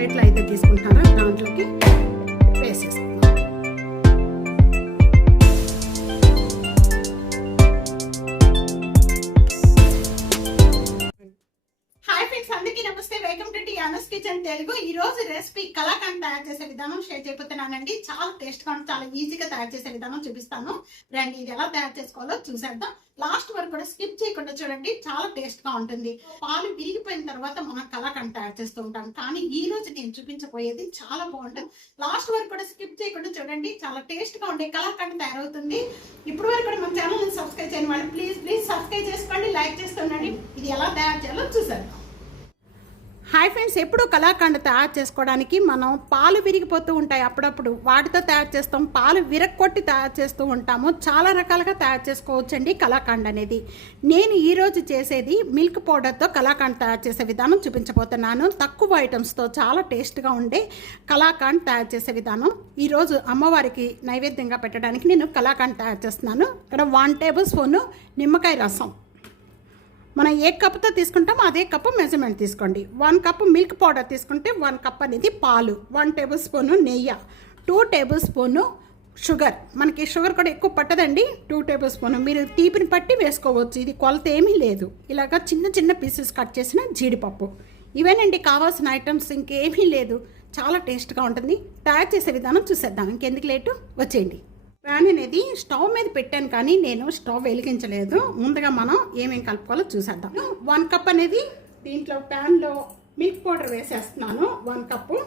ప్లేట్లు అయితే తీసుకుంటారో దాంట్లోకి వేసేస్తాం ఫ్రెండ్స్ అందరికీ నమస్తే. వెల్కమ్ టు టియానస్ కిచెన్ తెలుగు. ఈ రోజు రెసిపీ కలాకండ్ తయారు చేసే విధానం షేర్ చేయబోతున్నానండి. చాలా టేస్ట్గా చాలా ఈజీగా తయారు చేసే విధానం చూపిస్తాను. రండి ఇది ఎలా తయారు చేసుకోవాలో చూసేద్దాం. లాస్ట్ వరకు కూడా స్కిప్ చేయకుండా చూడండి చాలా టేస్ట్గా ఉంటుంది. పాలు విరిగిపోయిన తర్వాత మనం కలాకండ్ తయారు చేస్తూ ఉంటాం. కానీ ఈ రోజు నేను చూపించబోయేది చాలా బాగుంటుంది. లాస్ట్ వరకు కూడా స్కిప్ చేయకుండా చూడండి చాలా టేస్ట్గా ఉండే కలాకండ్ తయారవుతుంది. ఇప్పుడు వరకు కూడా మన ఛానల్ సబ్స్క్రైబ్ చేయని వాళ్ళు ప్లీజ్ ప్లీజ్ సబ్స్క్రైబ్ చేసుకోండి లైక్ చేస్తుండండి ఇది ఎలా తయారు చేయాలో చూసేద్దాం. హాయ్ ఫ్రెండ్స్ ఎప్పుడు కళాఖండ్ తయారు చేసుకోవడానికి మనం పాలు విరిగిపోతూ ఉంటాయి అప్పుడప్పుడు. వాటితో తయారు చేస్తాం పాలు విరక్కొట్టి తయారు చేస్తూ ఉంటాము. చాలా రకాలుగా తయారు చేసుకోవచ్చండి కళాఖండ్ అనేది. నేను ఈరోజు చేసేది మిల్క్ పౌడర్తో కళాఖండ్ తయారు చేసే విధానం చూపించబోతున్నాను. తక్కువ ఐటమ్స్తో చాలా టేస్ట్గా ఉండే కళాఖండ్ తయారు చేసే విధానం. ఈరోజు అమ్మవారికి నైవేద్యంగా పెట్టడానికి నేను కళాఖండ్ తయారు చేస్తున్నాను. ఇక్కడ వన్ టేబుల్ స్పూను నిమ్మకాయ రసం. మనం ఏ కప్తో తీసుకుంటామో అదే కప్పు మెజర్మెంట్ తీసుకోండి. వన్ కప్ మిల్క్ పౌడర్ తీసుకుంటే వన్ కప్ అనేది పాలు వన్ టేబుల్ స్పూను నెయ్యి టూ టేబుల్ స్పూను షుగర్. మనకి షుగర్ కూడా ఎక్కువ పట్టదండి టూ టేబుల్ స్పూన్. మీరు తీపిని పట్టి వేసుకోవచ్చు ఇది కొలత ఏమీ లేదు. ఇలాగ చిన్న చిన్న పీసెస్ కట్ చేసిన జీడిపప్పు. ఇవేనండి కావాల్సిన ఐటమ్స్ ఇంకేమీ లేదు. చాలా టేస్ట్గా ఉంటుంది. తయారు చేసే విధానం చూసేద్దాం. ఇంకెందుకు లేటు? వచ్చేయండి. ప్యాన్ అనేది స్టవ్ మీద పెట్టాను కానీ నేను స్టవ్ వెలిగించలేదు. ముందుగా మనం ఏమేమి కలుపుకోవాలో చూసేద్దాం. వన్ కప్ అనేది దీంట్లో ప్యాన్లో మిల్క్ పౌడర్ వేసేస్తున్నాను వన్ కప్పు.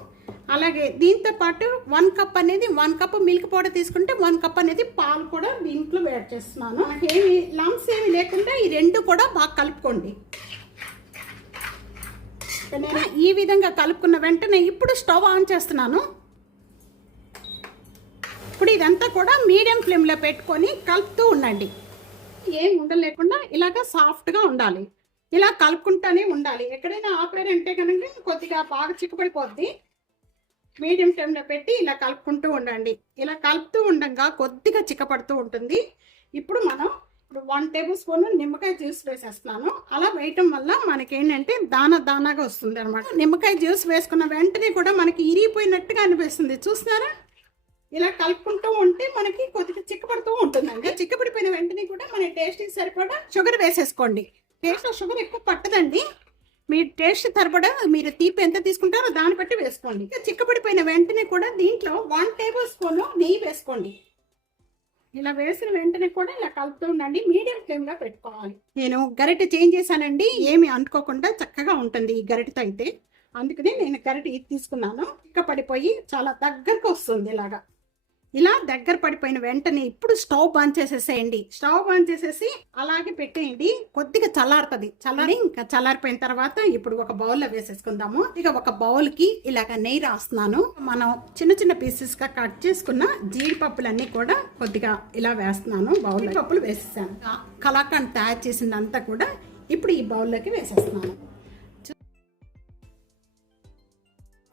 అలాగే దీంతో పాటు వన్ కప్ అనేది వన్ కప్ మిల్క్ పౌడర్ తీసుకుంటే వన్ కప్ అనేది పాలు కూడా దీంట్లో వేడి చేస్తున్నాను. ఏమి లంప్స్ ఏమి లేకుండా ఈ రెండు కూడా బాగా కలుపుకోండి. నేను ఈ విధంగా కలుపుకున్న వెంటనే ఇప్పుడు స్టవ్ ఆన్ చేస్తున్నాను. ఇప్పుడు ఇదంతా కూడా మీడియం ఫ్లేమ్లో పెట్టుకొని కలుపుతూ ఉండండి. ఏం ఉండలేకుండా ఇలాగ సాఫ్ట్గా ఉండాలి. ఇలా కలుపుకుంటూనే ఉండాలి. ఎక్కడైనా ఆపేరంటే కనుక కొద్దిగా బాగా చిక్కుపడిపోద్ది మీడియం ఫ్లేమ్లో పెట్టి ఇలా కలుపుకుంటూ ఉండండి. ఇలా కలుపుతూ ఉండగా కొద్దిగా చిక్కపడుతూ ఉంటుంది. ఇప్పుడు మనం ఇప్పుడు వన్ టేబుల్ స్పూన్ నిమ్మకాయ జ్యూస్ వేసేస్తున్నాను. అలా వేయటం వల్ల మనకి ఏంటంటే దాన దానాగా వస్తుంది అనమాట నిమ్మకాయ జ్యూస్ వేసుకున్న వెంటనే కూడా మనకి ఇరిగిపోయినట్టుగా అనిపిస్తుంది. చూస్తున్నారా? ఇలా కలుపుకుంటూ ఉంటే మనకి కొద్దిగా చిక్కపడుతూ ఉంటుందండి చిక్కపడిపోయిన వెంటనే కూడా మన టేస్ట్కి సరిపడా షుగర్ వేసేసుకోండి. టేస్ట్లో షుగర్ ఎక్కువ పట్టదండి. మీ టేస్ట్ సరిపడా మీరు తీపి ఎంత తీసుకుంటారో దాన్ని బట్టి వేసుకోండి. ఇంకా చిక్కపడిపోయిన వెంటనే కూడా దీంట్లో వన్ టేబుల్ స్పూన్ నెయ్యి వేసుకోండి. ఇలా వేసిన వెంటనే కూడా ఇలా కలుపుతూ ఉండండి. మీడియం ఫ్లేమ్లో పెట్టుకోవాలి. నేను గరిటె చేంజ్ చేశానండి. ఏమి అంటుకోకుండా చక్కగా ఉంటుంది ఈ గరిటెతో అయితే. అందుకనే నేను గరిటె ఇది తీసుకున్నాను. ఇక్క పడిపోయి చాలా దగ్గరకు వస్తుంది ఇలాగా. ఇలా దగ్గర పడిపోయిన వెంటనే ఇప్పుడు స్టవ్ బంద్ చేసేసేయండి. స్టవ్ బంద్ చేసేసి అలాగే పెట్టేయండి. కొద్దిగా చల్లారుతుంది. చల్లారి ఇంకా చల్లారిపోయిన తర్వాత ఇప్పుడు ఒక బౌల్లో వేసేసుకుందాము. ఇక ఒక బౌల్కి ఇలాగ నెయ్యి రాస్తున్నాను. మనం చిన్న చిన్న పీసెస్గా కట్ చేసుకున్న జీడిపప్పులన్నీ కూడా కొద్దిగా ఇలా వేస్తున్నాను. బౌల్ పప్పులు వేసేసాను. కలాకండ్ తయారు చేసిందంతా కూడా ఇప్పుడు ఈ బౌల్లోకి వేసేస్తున్నాను.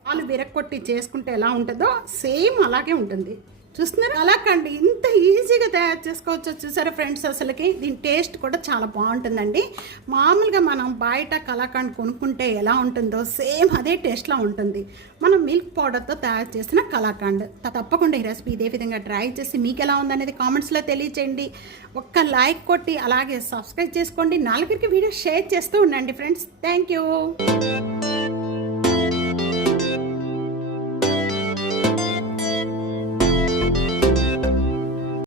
పాలు విరక్కొట్టి చేసుకుంటే ఎలా ఉంటుందో సేమ్ అలాగే ఉంటుంది. చూస్తున్నారు? అలాకండి. ఇంత ఈజీగా తయారు చేసుకోవచ్చు. చూసారా ఫ్రెండ్స్ అసలుకి? దీని టేస్ట్ కూడా చాలా బాగుంటుందండి. మామూలుగా మనం బయట కలాకండ్ కొనుక్కుంటే ఎలా ఉంటుందో సేమ్ అదే టేస్ట్లో ఉంటుంది. మనం మిల్క్ పౌడర్తో తయారు చేసిన కలాకండ్. తప్పకుండా ఈ రెసిపీ ఇదే విధంగా ట్రై చేసి మీకు ఎలా ఉందనేది కామెంట్స్లో తెలియచేయండి. ఒక్క లైక్ కొట్టి అలాగే సబ్స్క్రైబ్ చేసుకోండి. నలుగురికి వీడియో షేర్ చేస్తూ ఉండండి ఫ్రెండ్స్. Thank you